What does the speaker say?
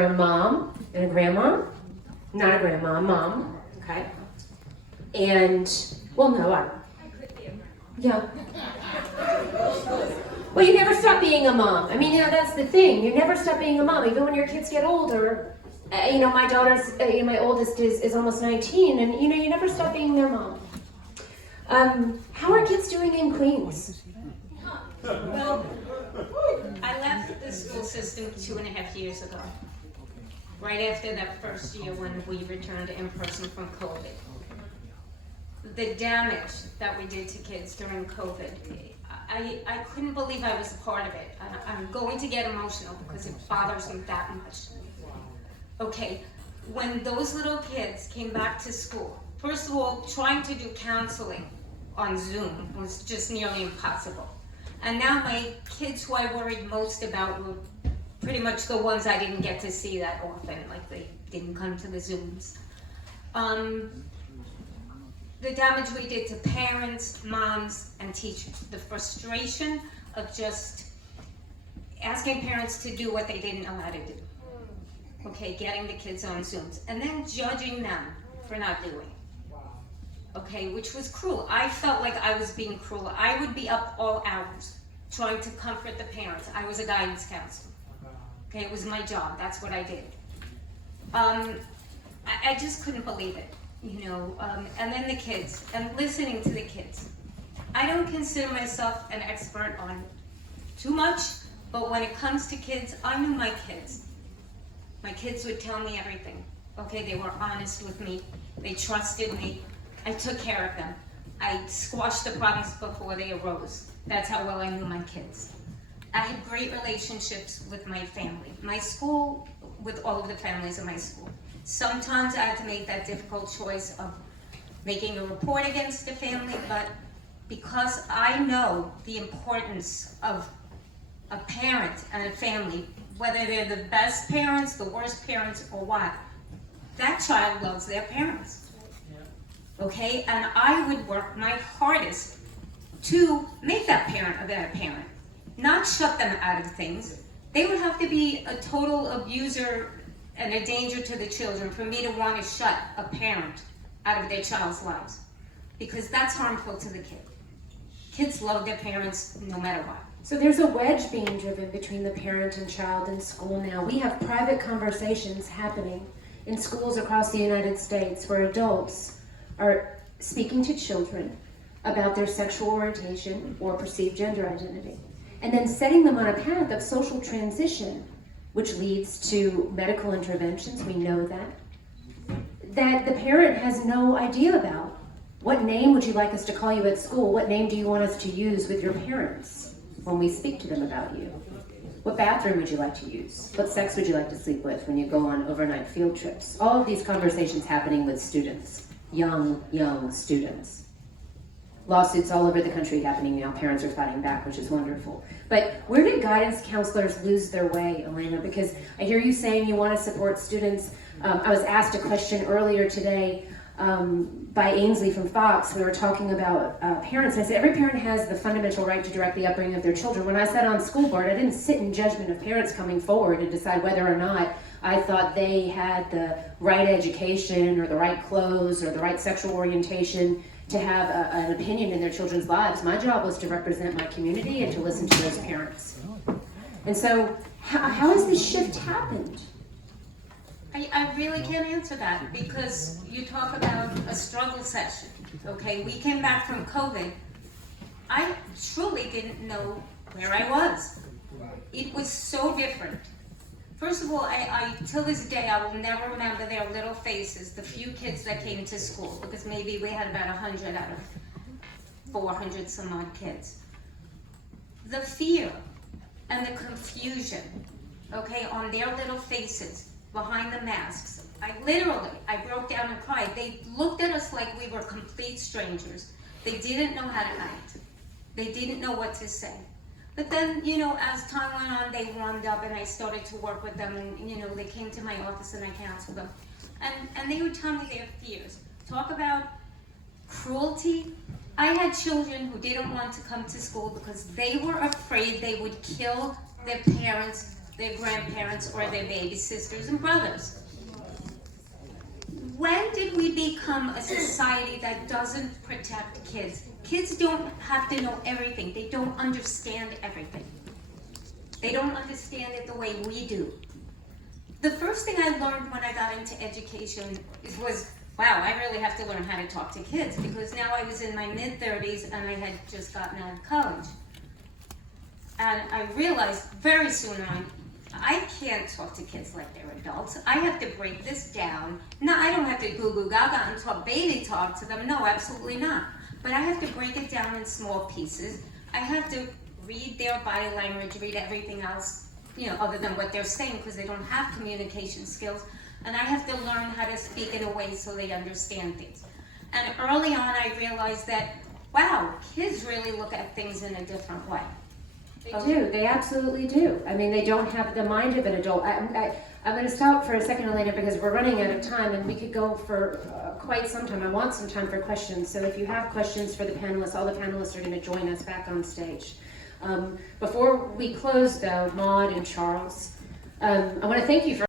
a mom and a grandma, not a grandma, a mom, okay? And, well, no, yeah. Well, you never stop being a mom. I mean, that's the thing. You never stop being a mom, even when your kids get older. My daughter's, my oldest is almost 19, and, you never stop being their mom. How are kids doing in Queens? Well, I left the school system 2.5 years ago, right after that first year when we returned in person from COVID. The damage that we did to kids during COVID, I couldn't believe I was a part of it. I'm going to get emotional because it bothers me that much. Okay, when those little kids came back to school, first of all, trying to do counseling on Zoom was just nearly impossible. And now my kids who I worried most about were pretty much the ones I didn't get to see that often, like they didn't come to the Zooms. The damage we did to parents, moms, and teachers. The frustration of just asking parents to do what they didn't know how to do. Okay, getting the kids on Zooms, and then judging them for not doing. Okay, which was cruel. I felt like I was being cruel. I would be up all hours trying to comfort the parents. I was a guidance counselor. Okay, it was my job. That's what I did. I just couldn't believe it, and then the kids, and listening to the kids. I don't consider myself an expert on too much, but when it comes to kids, I knew my kids. My kids would tell me everything. Okay, they were honest with me. They trusted me. I took care of them. I squashed the problems before they arose. That's how well I knew my kids. I had great relationships with my family. My school, with all of the families in my school. Sometimes I had to make that difficult choice of making a report against the family, but because I know the importance of a parent and a family, whether they're the best parents, the worst parents, or what, that child loves their parents. Okay, and I would work my hardest to make that parent a better parent, not shut them out of things. They would have to be a total abuser and a danger to the children for me to want to shut a parent out of their child's lives, because that's harmful to the kid. Kids love their parents no matter what. So there's a wedge being driven between the parent and child in school now. We have private conversations happening in schools across the United States where adults are speaking to children about their sexual orientation or perceived gender identity, and then setting them on a path of social transition, which leads to medical interventions. We know that the parent has no idea about. What name would you like us to call you at school? What name do you want us to use with your parents when we speak to them about you? What bathroom would you like to use? What sex would you like to sleep with when you go on overnight field trips? All of these conversations happening with students, young students. Lawsuits all over the country happening now. Parents are fighting back, which is wonderful. But where did guidance counselors lose their way, Elena? Because I hear you saying you want to support students. I was asked a question earlier today by Ainsley from Fox. We were talking about parents, and I said every parent has the fundamental right to direct the upbringing of their children. When I sat on school board, I didn't sit in judgment of parents coming forward to decide whether or not I thought they had the right education or the right clothes or the right sexual orientation to have an opinion in their children's lives. My job was to represent my community and to listen to those parents. And so, how has this shift happened? I really can't answer that, because you talk about a struggle session. Okay, we came back from COVID. I truly didn't know where I was. It was so different. First of all, I till this day, I will never remember their little faces, the few kids that came to school, because maybe we had about 100 out of 400 some odd kids. The fear and the confusion, okay, on their little faces, behind the masks. I broke down and cried. They looked at us like we were complete strangers. They didn't know how to act. They didn't know what to say. But then, as time went on, they warmed up and I started to work with them, and, they came to my office and I counseled them. And they would tell me their fears. Talk about cruelty. I had children who didn't want to come to school because they were afraid they would kill their parents their grandparents or their baby sisters and brothers. When did we become a society that doesn't protect kids? Kids don't have to know everything. They don't understand everything. They don't understand it the way we do. The first thing I learned when I got into education was, wow, I really have to learn how to talk to kids, because now I was in my mid-30s and I had just gotten out of college. And I realized very soon on, I can't talk to kids like they're adults. I have to break this down. No, I don't have to goo goo gaga and talk baby talk to them. No, absolutely not. But I have to break it down in small pieces. I have to read their body language, read everything else, other than what they're saying, because they don't have communication skills. And I have to learn how to speak in a way so they understand things. And early on, I realized that, wow, kids really look at things in a different way. They do. They absolutely do. I mean, they don't have the mind of an adult. I'm going to stop for a second, Elena, because we're running out of time, and we could go for quite some time. I want some time for questions. So if you have questions for the panelists, all the panelists are going to join us back on stage. Before we close, though, Maud and Charles, I want to thank you for